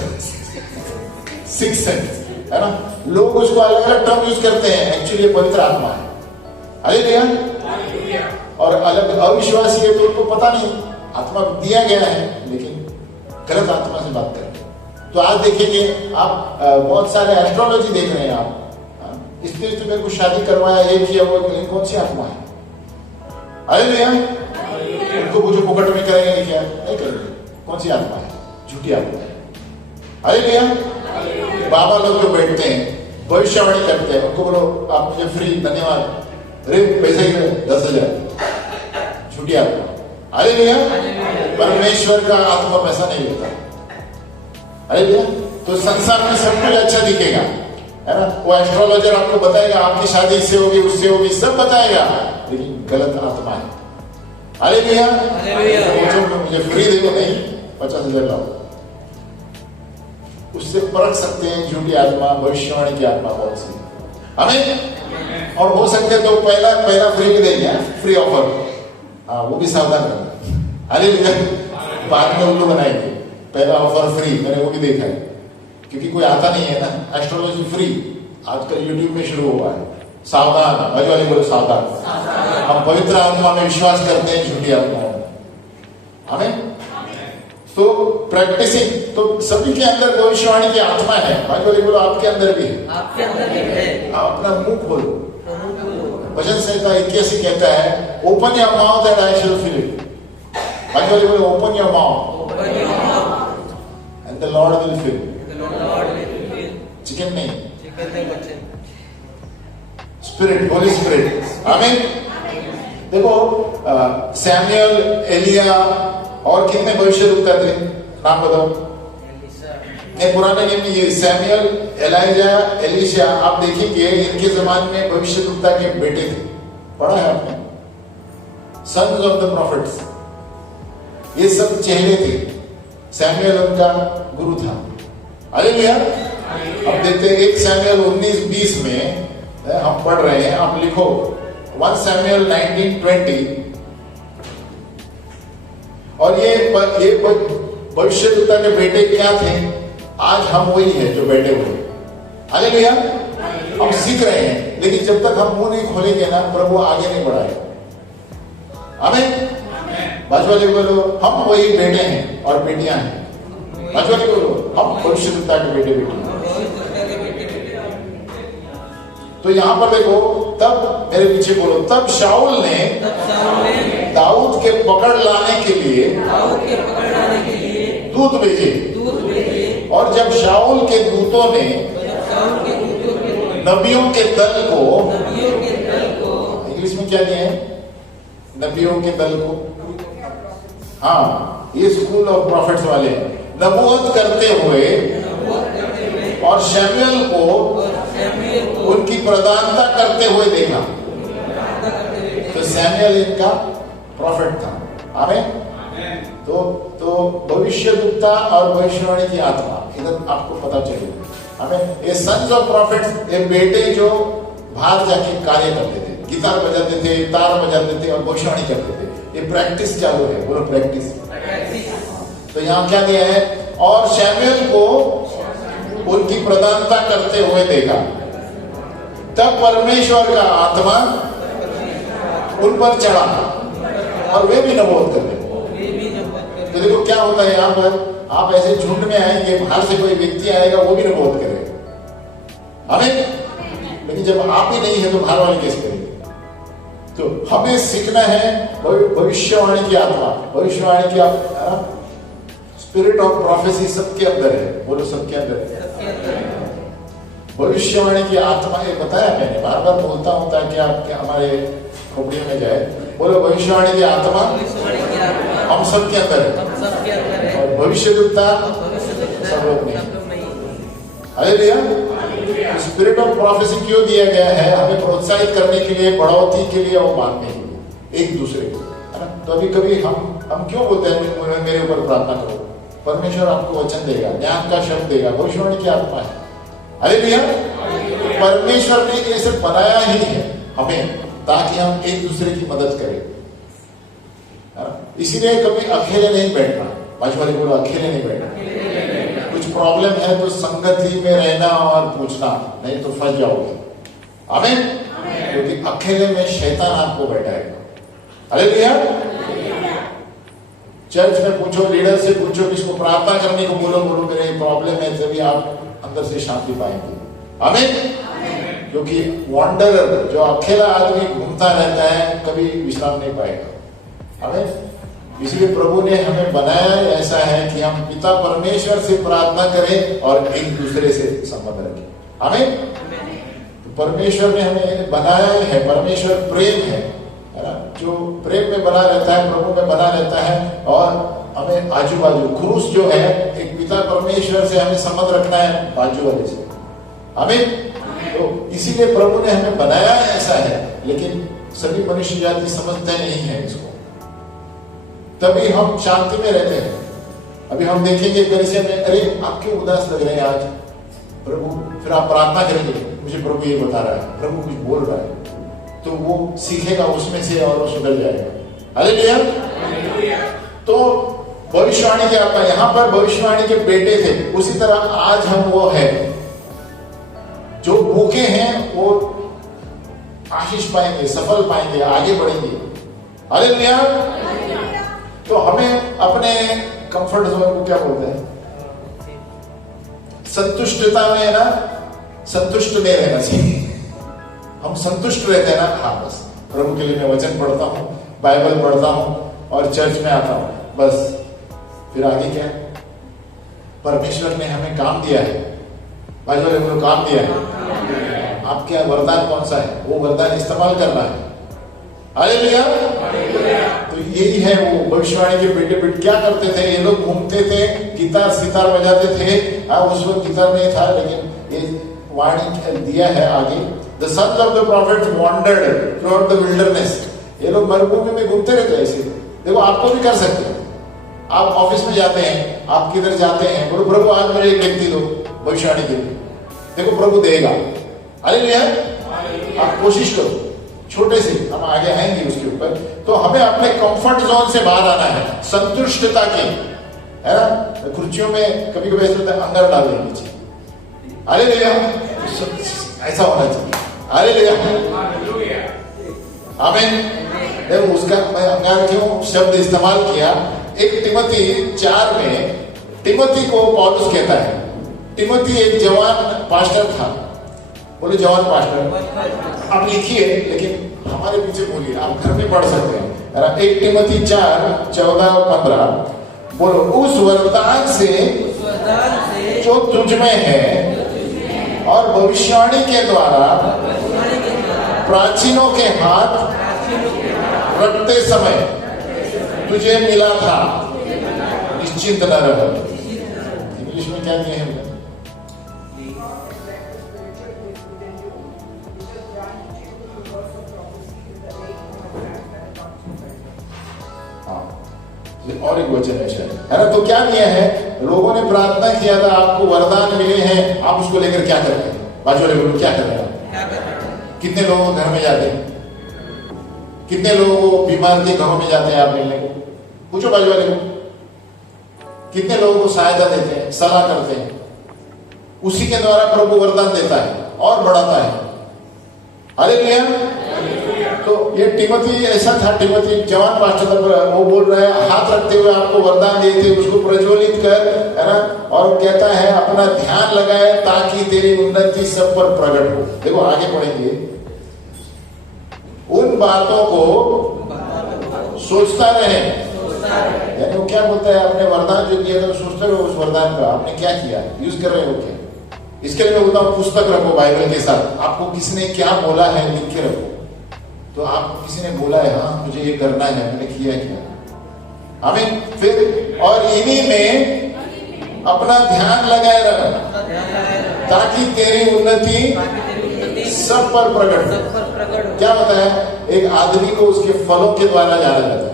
6 सेंस है ना, लोग उसको अलग अलग टर्म यूज करते हैं, एक्चुअली पवित्र आत्मा है। हालेलुया। और अलग अविश्वासी है तो उनको पता नहीं, आत्मा दिया गया है लेकिन गलत आत्मा से बात कर रहे हैं। तो आज देखेंगे आप, बहुत सारे एस्ट्रोलॉजी देख रहे हैं आप, इसलिए तो मेरे को शादी करवाया, ये किया वो, कौन सी आत्मा है? हालेलुया। उनको पूछो पुकट में करेंगे क्या? नहीं करेंगे। कौन सी आत्मा है? झूठी आत्मा है। हालेलुया। बाबा लोग जो बैठते हैं भविष्यवाणी करते हैं, उनको बोलो आप मुझे फ्री, धन्यवाद, अरे पैसे ही 10,000, झूठी आत्मा। हालेलुया। परमेश्वर का आत्मा पैसा नहीं होता। हालेलुया। तो संसार में सब कुछ अच्छा दिखेगा, है ना। वो एस्ट्रोलॉजर आपको बताएगा आपकी शादी इससे होगी उससे होगी, सब बताएगा, लेकिन गलत आत्मा है। हालेलुया। मुझे फ्री देखो नहीं, 50,000 लाओ, उससे परख सकते हैं झूठी आत्मा, भविष्यवाणी की आत्मा कौन सी। हमें और हो सकते तो पहला फ्री भी देंगे, फ्री ऑफर, हाँ वो भी सावधान रहना। हालेलुया। बाद में उल्लू बनाएंगे, पहला ऑफर फ्री, मैंने वो भी देखा है, क्योंकि कोई आता नहीं है ना। एस्ट्रोलॉजी फ्री आजकल यूट्यूब में शुरू हुआ है। सावधान, भाई वाले बोलो सावधान। हम पवित्र आत्मा में विश्वास करते हैं, झूठी आत्मा में। हमें तो प्रैक्टिसिंग, तो सभी के अंदर भविष्यवाणी की आत्मा है। भाई वाले बोलो आपके अंदर भी है, आपके अंदर भी है। आप अपना मुंह खोलो। भजन संहिता 81 कहता है, open your mouth and I shall fill it. भाई वाले बोलो open your mouth and the lord will fill. Chicken नहीं, स्पिरिट, होली स्पिरिट। आमीन। देखो सैमुअल, एलिया और कितने भविष्यवक्ता थे, नाम बताओ। नहीं, पुराने नियम में ये सैमुअल, एलाइजा, एलिशा, आप देखेंगे इनके जमाने में भविष्यवक्ता के बेटे थे। पढ़ा है आपने, सन्स ऑफ द प्रॉफिट्स, ये सब चेहरे थे। सैमुअल उनका गुरु था। हालेलुया। अब देखते हैं 1 सैमुअल 19:20 में हम पढ़ रहे हैं, आप लिखो 1 सैमुअल 19:20। और ये भविष्यवक्ता के बेटे क्या थे, आज हम वही है जो बैठे हुए। हालेलुया। हम सीख रहे हैं, लेकिन जब तक हम मुंह नहीं खोलेंगे ना, प्रभु आगे नहीं बढ़ाएगा। आमीन। बाजू वाले बोलो हम वही बेटे हैं और बेटियां हैं। बाजू वाले बोलो हम भविष्यवक्ता के बेटे बेटियां। तो यहां पर देखो, तब मेरे पीछे बोलो, तब शाऊल ने दाऊद के पकड़ लाने के लिए दूत भेजे। और जब शाऊल के दूतों ने नबियों के दल को, इंग्लिश में क्या लिया है, नबियों के दल को, हाँ ये स्कूल ऑफ प्रॉफिट्स वाले, नबूवत करते हुए और शमूएल को उनकी प्रधानता करते हुए देखा। तो सैमुअल इनका प्रॉफिट था। आमीन। तो भविष्यवक्ता और भविष्यवाणी की आत्मा इधर आपको पता चलेगा। हमें ये सन्स ऑफ प्रॉफिट्स, ये बेटे जो बाहर जाके कार्य करते थे, गिटार बजाते थे, तार बजाते थे और भविष्यवाणी करते थे। ये प्रैक्टिस चालू है, बोलो प्रैक्टिस। तो यहाँ क्या दिया है, और शमूएल को उनकी प्रधानता करते हुए देखा। तब परमेश्वर का आत्मा उन पर चढ़ा और वे भी नबूवत करते। तो देखो क्या होता है यहाँ पर, आप ऐसे झुंड में आएंगे, बाहर से कोई व्यक्ति आएगा वो भी नबूवत करेगा। हमें, लेकिन जब आप ही नहीं है तो बाहर वाले कैसे करेंगे। तो हमें सीखना है भविष्यवाणी की आत्मा, भविष्यवाणी की आत्मा, स्पिरिट ऑफ प्रोफेसी सबके अंदर है। बोलो सबके अंदर है भविष्यवाणी की आत्मा। ये बताया मैंने, बार बार बोलता हूं ताकि आपके हमारे खोपड़ियों में जाए। बोलो भविष्यवाणी की आत्मा हम सबके अंदर है और भविष्यवक्ता सब लोग नहीं। हालेलुया। स्पिरिट ऑफ प्रोफेसी क्यों दिया गया है, हमें प्रोत्साहित करने के लिए, बढ़ोतरी के लिए और मानने के लिए एक दूसरे को, है ना। तो अभी कभी हम क्यों बोलते हैं मेरे ऊपर प्रार्थना करो, परमेश्वर आपको वचन देगा, ज्ञान का शब्द देगा, भविष्यवाणी की आत्मा है। हालेलुया। परमेश्वर ने ये सब बनाया ही है हमें, ताकि हम एक दूसरे की मदद करें। इसीलिए कभी अकेले नहीं बैठना। बाजू वाले बोलो अकेले नहीं बैठना। कुछ प्रॉब्लम है तो संगति में रहना और पूछना, नहीं तो फंस जाओगे। आमीन। क्योंकि अकेले में शैतान आपको बैठाएगा। हालेलुया। चर्च में पूछो, लीडर से पूछो, किसको प्रार्थना करने को बोलो मेरे प्रॉब्लम है, तभी आप अंदर से शांति पाएंगे। आमीन। क्योंकि वॉन्डरर, जो अकेला आदमी घूमता रहता है, कभी विश्राम नहीं पाएगा। आमीन। इसलिए प्रभु ने हमें बनाया ऐसा है कि हम पिता परमेश्वर से प्रार्थना करें और एक दूसरे से संबंध रखें। आमीन। तो परमेश्वर ने हमें बनाया है, परमेश्वर प्रेम है ना, जो प्रेम में बना रहता है, प्रभु में बना रहता है। और हमें आजू बाजू क्रूस जो है, एक पिता परमेश्वर से हमें संबंध रखना है बाजू वाले से। आमीन। तो इसीलिए प्रभु ने हमें बनाया ऐसा है, लेकिन सभी मनुष्य जाति समझते नहीं है इसको, तभी हम शांति में रहते हैं। अभी हम देखेंगे कलीसिया में, अरे आप क्यों उदास लग रहे हैं आज प्रभु, फिर आप प्रार्थना करेंगे, मुझे प्रभु ये बता रहा है, प्रभु कुछ बोल रहा है, तो वो सीखेगा उसमें से और वो सुधर जाएगा। हालेलुया। तो भविष्यवाणी के आपका यहाँ पर भविष्यवाणी के बेटे थे, उसी तरह आज हम वो है जो भूखे हैं, वो आशीष पाएंगे, सफल पाएंगे, आगे बढ़ेंगे। हालेलुया। तो हमें अपने कंफर्ट जोन को क्या बोलते हैं, संतुष्टता में ना, संतुष्ट नहीं रहना चाहिए। हम संतुष्ट रहते हैं ना, हाँ बस प्रभु के लिए मैं वचन पढ़ता हूँ, बाइबल पढ़ता हूँ और चर्च में आता हूँ, बस फिर आगे क्या? परमेश्वर ने हमें काम दिया है, बाइबल ने हमें काम दिया है, आपके वरदान कौन सा है, वो वरदान इस्तेमाल करना है। हालेलुया। तो यही है वो भविष्यवाणी के बेटे बेटे क्या करते थे, ये लोग घूमते थे, गिटार सितार बजाते थे। उस वक्त गिटार नहीं था, लेकिन ये वाणी दिया है आगे, the sons of the prophets wandered throughout the wilderness. ये लोग मरुभूमि में घूमते रहते ऐसे। देखो आपको भी कर सकते हैं, आप ऑफिस में जाते हैं, आप किधर जाते हैं, बोलो प्रभु आज मुझे एक व्यक्ति दो भविष्यवाणी के लिए, देखो प्रभु देगा। हालेलुया। आप कोशिश करो, छोटे से हम आगे आएंगे उसके ऊपर। तो हमें अपने कंफर्ट जोन से बाहर आना है, संतुष्टता के, है ना। कुर्सियों में कभी कभी ऐसा होता है अंगार डाल देंगे नीचे, हालेलुया, ऐसा होना चाहिए। हालेलुया, आमीन। उसका मैं अंगार क्यों शब्द इस्तेमाल किया, एक तिमोथी 4 में तिमोथी को पौलुस कहता है, तिमोथी एक जवान पास्टर था, बोले जवान पास्टर आप लिखिए, लेकिन हमारे पीछे बोलिए, आप घर में पढ़ सकते हैं। एक तिमोथी 4:14 और 15, बोलो उस वरदान से जो तुझ में है और भविष्यवाणी के द्वारा प्राचीनों के हाथ रखते समय तुझे मिला था, निश्चिंत न रह। इंग्लिश में क्या दिए हैं? और एक वचन है ना। तो क्या दिया है, लोगों ने प्रार्थना किया था, आपको वरदान मिले हैं, आप उसको लेकर क्या करते हैं? बाजू वाले लोग क्या कर रहे हैं? कितने लोगों घर में जाते हैं, कितने लोगों बीमार के घरों में जाते हैं आप मिलने को? पूछो बाजू वाले को, कितने लोगों को सहायता देते हैं, सलाह करते हैं? उसी के द्वारा प्रभु वरदान देता है और बढ़ाता है। हालेलुया। तो ये तिमोथी ऐसा था, तिमोथी जवान पास्टर, वो बोल रहा है हाथ रखते हुए आपको वरदान देते, उसको प्रज्वलित कर, है ना, और कहता है अपना ध्यान लगाए ताकि तेरी उन्नति सब पर प्रकट हो। देखो आगे पढ़ेंगे, उन बातों को सोचता रहे, यानी वो क्या बोलता है, अपने वरदान जो दिया था सोचते रहो, उस वरदान का आपने क्या किया, यूज कर रहे हो क्या। इसके लिए मैं बोलता हूँ पुस्तक रखो बाइबल के साथ, आपको किसने क्या बोला है लिख के रखो। तो आप किसी ने बोला है, हाँ मुझे ये करना है, मैंने किया क्या, हमें फिर और इन्हीं में अपना ध्यान लगाए रखना ताकि तेरी उन्नति सब पर प्रकट हो। क्या बताया, एक आदमी को उसके फलों के द्वारा जाना जाता है।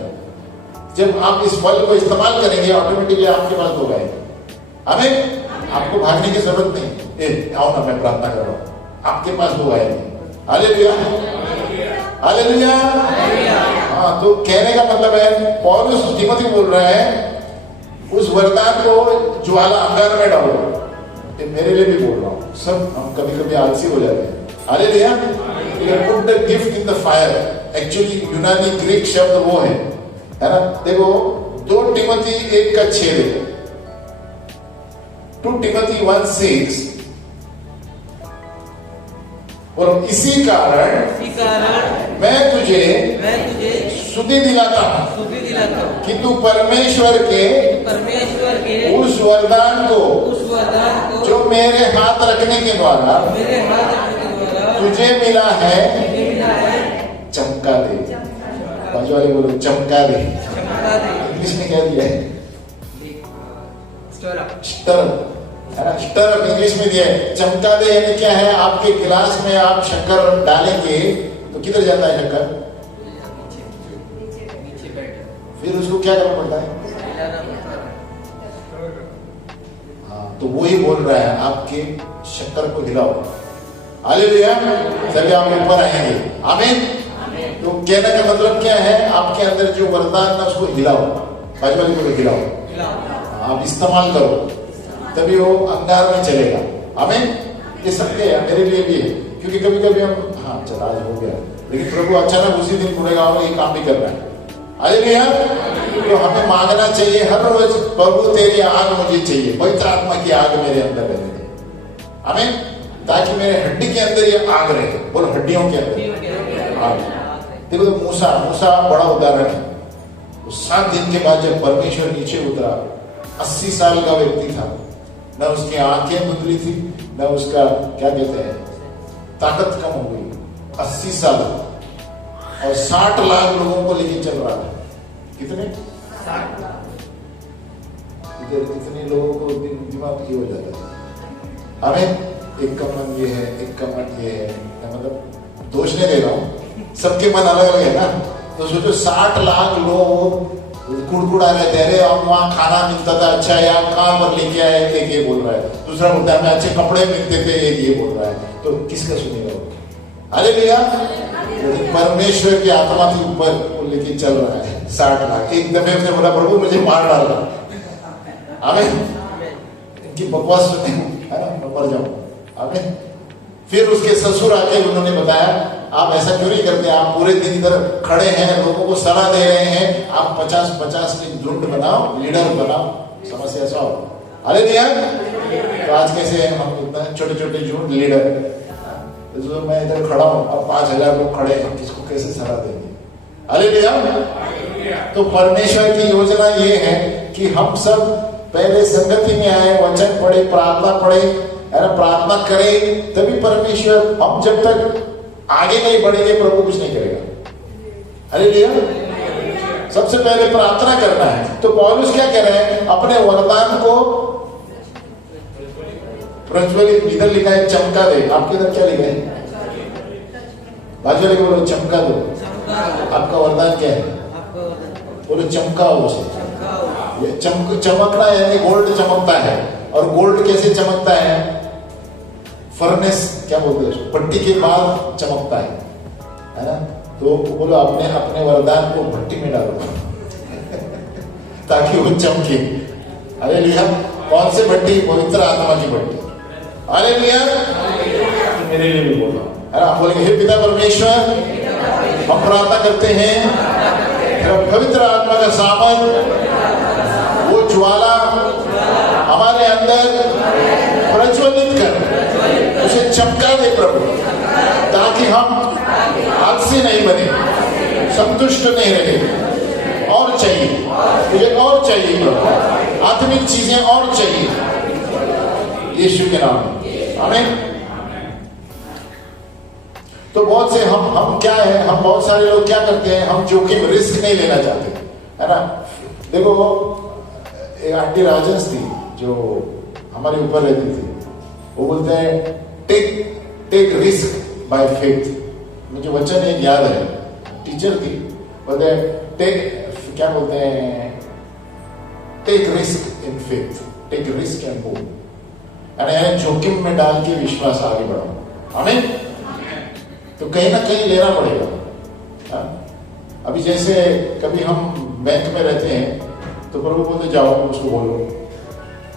जब आप इस फल को इस्तेमाल करेंगे, ऑटोमेटिकली आपके पास लोग आएंगे। हमें आपको भागने की जरूरत नहीं, आओ ना मैं प्रार्थना कर रहा हूं, आपके पास लोग आएंगे। Hallelujah, hallelujah. हाँ, तो कहने का मतलब है, पौलुस तिमोथी बोल रहा है उस वरदान को ज्वाला अंगार में डालो। मेरे लिए भी बोल रहा हूँ, सब हम कभी कभी आलसी हो जाते हैं। Hallelujah. Put the gift in the fire, actually यूनानी ग्रीक शब्द वो है ना। देखो 2 तिमोथी 1:6, 2 तिमोथी 1:6, और इसी कारण मैं तुझे सुधि दिलाता हूँ कि तू परमेश्वर के उस वरदान को जो मेरे हाथ रखने के द्वारा तुझे मिला है चमका दे। बाजू वाले बोलो चमका दे। इंग्लिश में क्या दिया है? स्टर है ना। स्टर इंग्लिश में दिया है, चमका दे यानी क्या है, आपके गिलास में आप शक्कर डालेंगे तो किधर जाता है शक्कर, फिर उसको क्या करना पड़ता है, हाँ, तो वही बोल रहा है आपके शक्कर को हिलाओ। हालेलुया, तभी आप ऊपर आएंगे। आमीन। तो कहने का मतलब क्या है, आपके अंदर जो वरदान है उसको हिलाओ, बाजू वाले को हिलाओ, आप इस्तेमाल करो, तभी वो अंगार में चलेगा। आमीन। ये सबके है, मेरे लिए भी है, क्योंकि कभी कभी हम, हाँ चल आज हो गया, लेकिन प्रभु अचानक उसी दिन मुड़ेगा और ये काम भी कर रहा है। हालेलुया। तो हमें मांगना चाहिए हर रोज, प्रभु तेरी आग मुझे चाहिए, पवित्र आत्मा की आग मेरे अंदर रहने दे। आमीन। ताकि मेरे हड्डी के अंदर ये आग रहे, बोलो हड्डियों के अंदर आग। देखो तो मूसा बड़ा उदाहरण है। 7 दिन के बाद जब परमेश्वर नीचे उतरा, 80 साल का व्यक्ति था, न उसकी आंखें धुंधली थी, न उसका क्या कहते हैं ताकत कम हो गई। 80 साल और 60 लाख लोगों को लेके चल रहा था। कितने 60 लाख, कितने लोगों को दिमाग की हो जाता है। हमें एक का मन ये है, एक का मन ये है, मतलब दोष नहीं दे रहा हूं, सबके मन अलग अलग है ना। तो सोचो 60 लाख लोग कुड़कुड़ा रहे थे, अरे अब वहां खाना मिलता था, अच्छा यार कहां पर लेके आए, एक ये बोल रहा है, दूसरा बोलता है अच्छे कपड़े मिलते थे, एक ये बोल रहा है। तो किसका सुनेगा? हालेलुया। परमेश्वर की आत्मा के ऊपर वो लेके चल रहा है 60 लाख। एक दफे उसने बोला प्रभु मुझे मार डालना, आमीन, इनकी बकवास सुने, है ना, मैं मर जाऊं। आमीन। फिर उसके ससुर आके उन्होंने बताया आप ऐसा क्यों नहीं करते, आप पूरे दिन इधर खड़े हैं, लोगों को सलाह दे रहे हैं, आप 50-50 के झुंड बनाओ, लीडर बनाओ, समस्या सॉल्व। हालेलुया। तो आज कैसे हैं हम, इतना छोटे छोटे झुंड लीडर, तो मैं इधर खड़ा हूं, अब 5000 लोग खड़े हैं, किसको कैसे सलाह देंगे? हालेलुया। तो परमेश्वर की योजना ये है कि हम सब पहले संगति में आए, वचन पढ़े, प्रार्थना पढ़े, है ना, प्रार्थना करें, तभी परमेश्वर, हम जब तक आगे नहीं बढ़ेंगे प्रभु कुछ नहीं करेगा। हालेलुया। सबसे पहले प्रार्थना करना है। तो पौलुस क्या कह रहे हैं, अपने वरदान को प्रज्वलित, इधर लिखा है चमका दे, आपके इधर क्या लिखा है, बाजू वाले को बोलो चमका दो। आपका वरदान क्या है, बोलो चमकाओ उसे। ये चमकना यानी गोल्ड चमकता है, और गोल्ड कैसे चमकता है, फर्नेस क्या बोलते हैं, भट्टी के बाद चमकता है ना। तो बोलो अपने वरदान को भट्टी में डालो ताकि वो चमके। हालेलुया। कौन से भट्टी, पवित्र आत्मा की भट्टी। हालेलुया। मेरे लिए भी बोलो, है ना, बोलेंगे हे पिता परमेश्वर, हम प्रार्थना करते हैं पवित्र आत्मा का सामर्थ, वो ज्वाला हमारे अंदर प्रज्वलित कर, उसे चमका दे प्रभु, ताकि हम आलसी नहीं बने, संतुष्ट नहीं रहे, और चाहिए मुझे, और चाहिए प्रभु, आत्मिक चीजें और चाहिए, यीशु के नाम में। आमीन। तो बहुत से हम क्या है, हम बहुत सारे लोग क्या करते हैं, हम जोखिम रिस्क नहीं लेना चाहते, है ना। देखो एक आंटी राजन्स थी जो हमारे ऊपर रहती थी, वो बोलते हैं टेक रिस्क बाय फेथ। मुझे वचन एक याद है, टीचर थी, बोलते टेक, क्या बोलते हैं, take risk in faith, take risk and move, यानी जोखिम में डाल के विश्वास आगे बढ़ाओ। आमीन। तो कहीं ना कहीं लेना पड़ेगा। हा? अभी जैसे कभी हम बैंक में रहते हैं तो प्रभु बोलते जाओ उसको बोलो,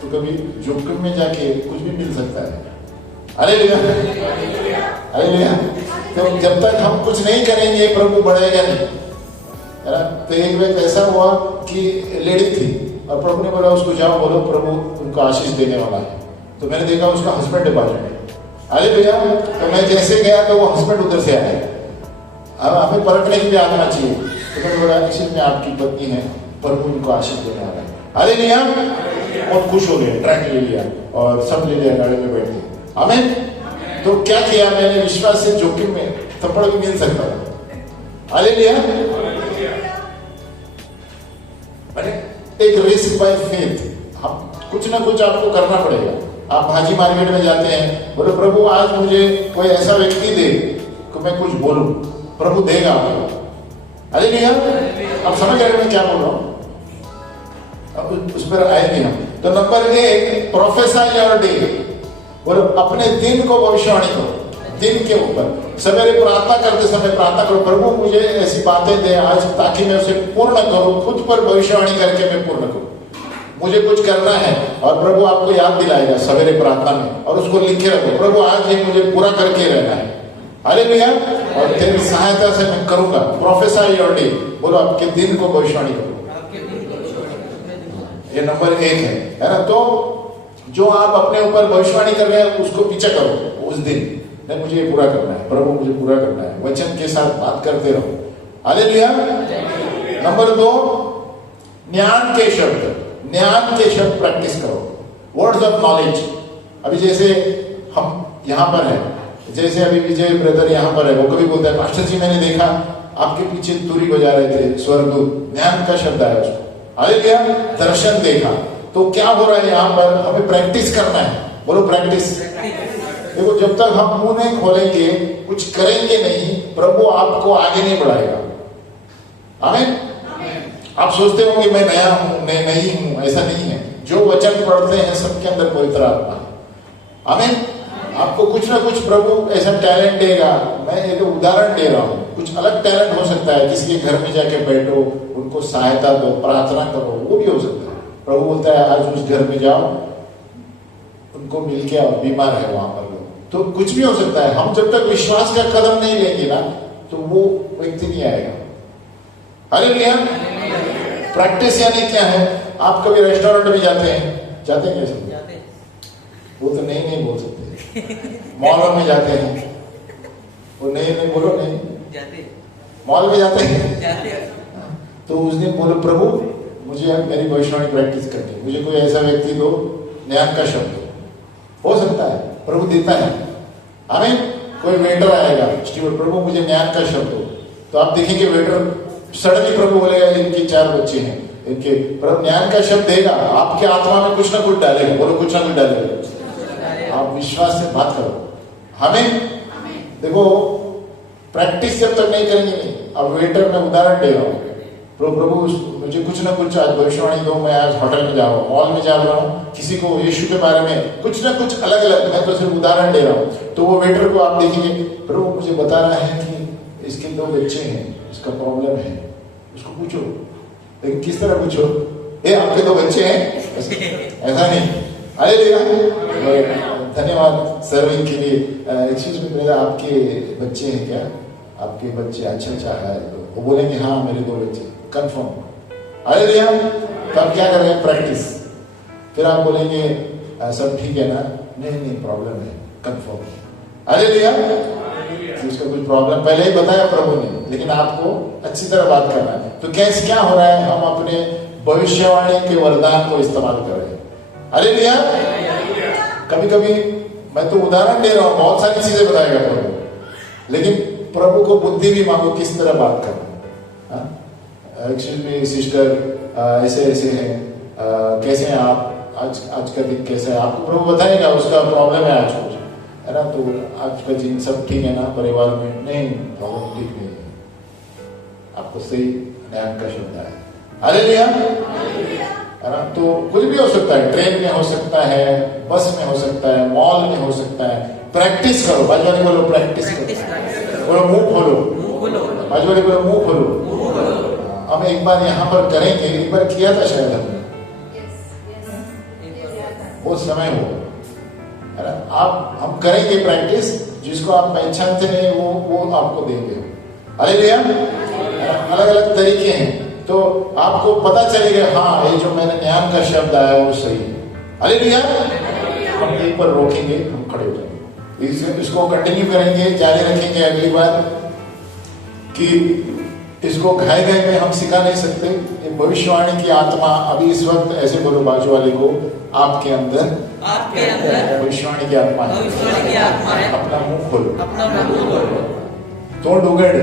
तो कभी जोखिम में जाके कुछ भी मिल सकता है। हालेलुया। हालेलुया। तो जब तक हम कुछ नहीं करेंगे प्रभु बढ़ेगा नहीं, है ना। तो एक वक्त ऐसा हुआ कि लेडी थी और प्रभु ने बोला उसको जाओ बोलो प्रभु उनको आशीष देने वाला है। तो मैंने देखा उसका हस्बैंड डिपॉजिट है। हालेलुया। तो मैं जैसे गया तो वो हस्बैंड उधर से आया। अब हमें परखने की भी आना चाहिए। तो मैंने बोला इसी में आपकी पत्नी है, प्रभु उनको आशीष देने वाला है। हालेलुया। और खुश हो गए, ट्रैक ले लिया और सब ले लिया, गाड़ी में बैठ गए। आमीन। तो क्या किया मैंने, विश्वास से जोखिम में थप्पड़ भी मिल सकता था। हालेलुया। मैंने एक रिस्क बाय फेथ, हम कुछ ना कुछ आपको करना पड़ेगा। आप भाजी मार्केट में जाते हैं, बोलो प्रभु आज मुझे कोई ऐसा व्यक्ति दे कि मैं कुछ बोलूं, प्रभु देगा आपको। हालेलुया। आप समझ रहे हैं मैं क्या बोल रहा हूं? अब उस पर आएंगे हम। तो नंबर 1, प्रोफेसाई योर डे, बोलो अपने दिन को भविष्यवाणी करो। दिन के ऊपर सवेरे प्रार्थना करते समय प्रार्थना करो, प्रभु मुझे ऐसी बातें दे आज ताकि मैं उसे पूर्ण करूं, खुद पर भविष्यवाणी करके मैं पूर्ण करूं। मुझे कुछ करना है और प्रभु आपको याद दिलाएगा सवेरे प्रार्थना में, और उसको लिखे रखो, प्रभु आज ये मुझे पूरा करके रहना है। हालेलुया। और तेरी सहायता से मैं करूंगा। प्रोफेसाई योर डे, बोलो आपके दिन को भविष्यवाणी करो। ये नंबर 1 है ना। तो जो आप अपने ऊपर भविष्यवाणी कर रहे हैं उसको पीछे करो उस दिन, नहीं मुझे ये पूरा करना है, प्रभु मुझे पूरा करना है। वचन के साथ बात करते रहो। हालेलुया। नंबर 2, ज्ञान के शब्द, ज्ञान के शब्द प्रैक्टिस करो। Words of knowledge. अभी जैसे हम यहाँ पर हैं, जैसे अभी विजय ब्रदर यहाँ पर है, वो कभी बोलता है पास्टर जी मैंने देखा आपके पीछे तुरी बजा रहे थे स्वर्गदूत, ज्ञान का शब्द है उसको। हालेलुया। दर्शन देखा। तो क्या हो रहा है यहाँ पर, हमें प्रैक्टिस करना है। बोलो प्रैक्टिस। देखो जब तक हम मुंह नहीं खोलेंगे, कुछ करेंगे नहीं, प्रभु आपको आगे नहीं बढ़ाएगा। आमीन। आप सोचते होंगे मैं नया हूं, मैं नहीं हूं, ऐसा नहीं है। जो वचन पढ़ते हैं सबके अंदर पवित्र आत्मा है। आमीन। आपको कुछ ना कुछ प्रभु ऐसा टैलेंट देगा। मैं एक उदाहरण दे रहा हूं, कुछ अलग टैलेंट हो सकता है, किसी के घर में जाके बैठो, उनको सहायता दो, प्रार्थना करो, वो भी हो सकता है। प्रभु बोलता है आज उस घर में जाओ, उनको मिलके आओ, बीमार है वहां पर लोग, तो कुछ भी हो सकता है। हम जब तक विश्वास का कदम नहीं लेंगे ना, तो वो व्यक्ति नहीं आएगा। हालेलुया। प्रैक्टिस यानी क्या है? आप कभी रेस्टोरेंट में जाते हैं, जाते हैं कैसे? वो तो नहीं बोल सकते। मॉल में जाते हैं, वो नहीं बोलो, नहीं जाते। मॉल में जाते हैं, तो उस दिन बोलो प्रभु मुझे मेरी भविष्यवाणी प्रैक्टिस करनी, मुझे कोई ऐसा व्यक्ति दो, ज्ञान का शब्द हो सकता है, प्रभु देता है। आमीन। कोई वेटर आएगा, स्टीवर्ड, प्रभु मुझे ज्ञान का शब्द हो, तो आप देखेंगे वेटर सडनली प्रभु बोलेगा इनके 4 बच्चे हैं, इनके प्रभु ज्ञान का शब्द देगा, आपके आत्मा में कुछ ना कुछ डालेगा। बोलो कुछ ना कुछ डालेगा। आप विश्वास से बात करो। हमें देखो प्रैक्टिस जब तक नहीं करेंगे नहीं। अब वेटर में उदाहरण दे रहा हूँ, प्रभु मुझे कुछ ना कुछ आज भविष्यवाणी दो, मैं आज होटल में जा रहा हूँ, मॉल में जा रहा हूँ, किसी को यीशु के बारे में कुछ ना कुछ अलग अलग, मैं तो सिर्फ उदाहरण दे रहा हूँ। तो वो वेटर को आप देखेंगे, प्रभु मुझे बता रहा है कि इसके 2 बच्चे हैं, इसका प्रॉब्लम है, उसको पूछो। लेकिन किस तरह पूछो? आपके 2 बच्चे हैं, ऐसा नहीं। अरे धन्यवाद सर्विंग के लिए। एक्सक्यूज मी, मेरा आपके बच्चे हैं क्या? आपके बच्चे? अच्छा है। तो वो बोलेंगे हाँ मेरे 2 बच्चे, कंफर्म। अरे तो आप क्या कर रहे हैं? प्रैक्टिस। फिर आप बोलेंगे सब ठीक है ना? नहीं प्रॉब्लम है, कंफर्म। अरे उसका कुछ प्रॉब्लम पहले ही बताया प्रभु ने, लेकिन आपको अच्छी तरह बात करना है। तो कैसे क्या हो रहा है? हम अपने भविष्यवाणी के वरदान को इस्तेमाल कर रहे हैं। अरे कभी कभी मैं तो उदाहरण दे रहा हूं, बहुत सारी चीजें बताएगा प्रभु, लेकिन प्रभु को बुद्धि भी मांगो किस तरह बात करना। एक्चुअली में सिस्टर ऐसे हैं, कैसे हैं आप, आज का दिन कैसा है, आपको प्रभु बताएगा उसका प्रॉब्लम है आज कुछ, है ना? तो आज का दिन सब ठीक है ना परिवार में? नहीं, प्रॉब्लम ठीक नहीं है। आपको सही ज्ञान का शब्द है। हालेलुया। है ना? तो कुछ भी हो सकता है, ट्रेन में हो सकता है, बस में हो सकता है, मॉल में हो सकता है। प्रैक्टिस करो। बाजवानी बोलो प्रैक्टिस करो। बोलो मुंह खोलो। बाजवानी बोलो मुंह खोलो। हम एक बार यहाँ पर करेंगे, एक बार किया था शायद हमने, वो समय हो, है ना? आप हम करेंगे प्रैक्टिस, जिसको आप पहचानते नहीं वो आपको देंगे। हालेलुया। अलग अलग तरीके हैं, तो आपको पता चलेगा हाँ ये जो मैंने ज्ञान का शब्द आया वो सही है। हालेलुया। हम एक पर रोकेंगे, हम खड़े हो जाएंगे, इसको कंटिन्यू करेंगे, जारी रखेंगे। अगली बार कि इसको घाय में हम सिखा नहीं सकते। ये भविष्यवाणी की आत्मा अभी इस वक्त, ऐसे बोलो बाजू वाले को, आपके अंदर भविष्यवाणी की आत्मा है। अपना मुंह खोलो, तोंड उघड।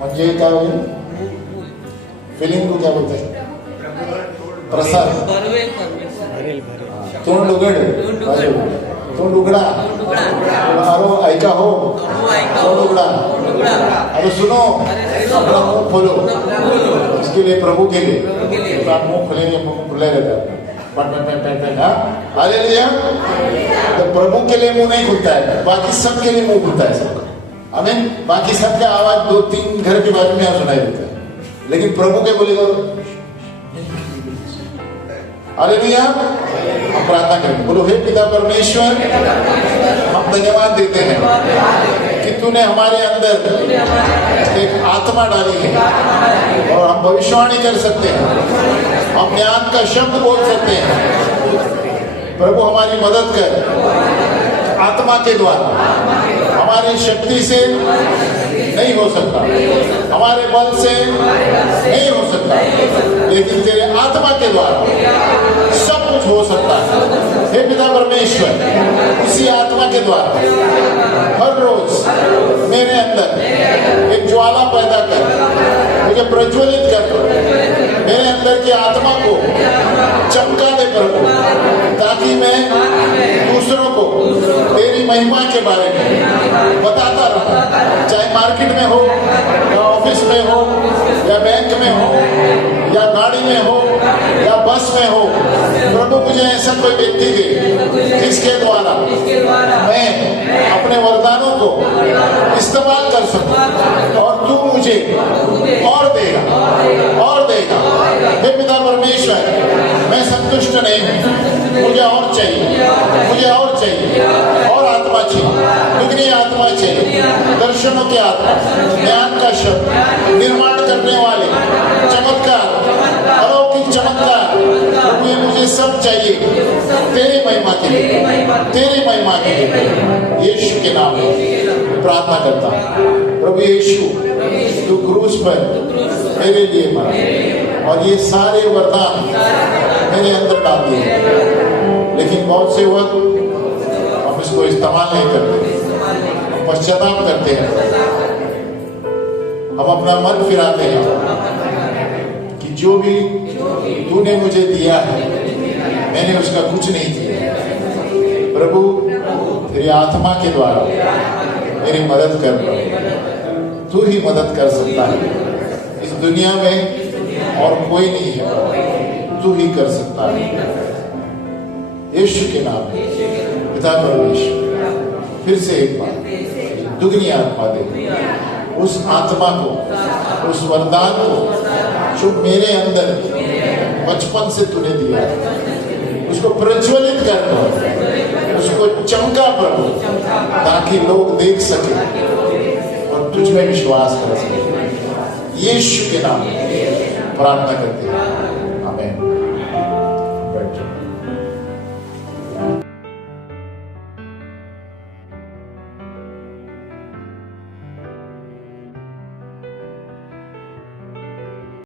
म्हणजे काय फीलिंग को क्या बोलते हैं? प्रसाद। तोंड उघड, तोंड उघडा, अरो ऐका हो, तोंड उघडा, अरे सुनो, अपना मुंह खोलो। इसके लिए प्रभु के लिए तो आप मुंह खोलेंगे, मुंह खुले रहता है। हालेलुया। तो प्रभु के लिए मुंह नहीं खुलता है, बाकी सब के लिए मुंह खुलता है सबका। आमीन। बाकी सबका आवाज 2-3 घर के बाजू में आप सुनाई देता है, लेकिन प्रभु के बोलेगा। हालेलुया। हम प्रार्थना करेंगे, बोलो हे पिता परमेश्वर, हम धन्यवाद देते हैं कि तूने हमारे अंदर एक आत्मा डाली है और हम भविष्यवाणी कर सकते हैं, हम ज्ञान का शब्द बोल सकते हैं। प्रभु हमारी मदद कर, आत्मा के द्वारा, हमारी शक्ति से नहीं हो सकता, हमारे बल से नहीं हो सकता, लेकिन तेरे आत्मा के द्वारा सब कुछ हो सकता है। हे पिता परमेश्वर, उसी आत्मा के द्वारा हर रोज मेरे अंदर एक ज्वाला पैदा कर, मुझे प्रज्वलित कर, मेरे अंदर की आत्मा को चमका दे प्रभु, ताकि मैं दूसरों को तेरी महिमा के बारे में बताता रहूं, चाहे मार्केट में हो या ऑफिस में हो या बैंक में हो या गाड़ी में हो या बस में हो। प्रभु मुझे ऐसा कोई व्यक्ति दे जिसके द्वारा मैं अपने वरदानों को इस्तेमाल कर सकूं और तू मुझे और देगा और देगा। हे पिता परमेश्वर, मैं संतुष्ट नहीं हूँ, मुझे और चाहिए, मुझे और चाहिए, और आत्मा चाहिए, दुगनी आत्मा चाहिए, दर्शनों की आत्मा, ज्ञान का शब्द, निर्माण करने वाले चमत्कार, अलौकिक चमत्कार, प्रभु ये मुझे सब चाहिए तेरी महिमा के लिए, तेरी महिमा के लिए। यीशु के नाम में प्रार्थना करता हूँ। प्रभु यीशु, तू क्रूस पर मेरे लिए मरा और ये सारे वरदान मेरे अंदर डाल दिए, लेकिन बहुत से वक्त हम इसको इस्तेमाल नहीं करते, हम पश्चाताप करते हैं, हम अपना मन फिराते हैं कि जो भी तूने मुझे दिया है मैंने उसका कुछ नहीं किया। प्रभु तेरी आत्मा के द्वारा मेरी मदद कर, तू ही मदद कर सकता है, इस दुनिया में और कोई नहीं है, तू ही कर सकता है। यीशु के नाम में पिता परमेश्वर, फिर से एक बार दुगनी आत्मा दे, उस आत्मा को, उस वरदान को जो मेरे अंदर बचपन से तूने दिया, उसको प्रज्वलित कर, उसको चमका प्रभु, ताकि लोग देख सके और तुझ में विश्वास कर सके। यीशु के नाम में प्रार्थना करते हैं।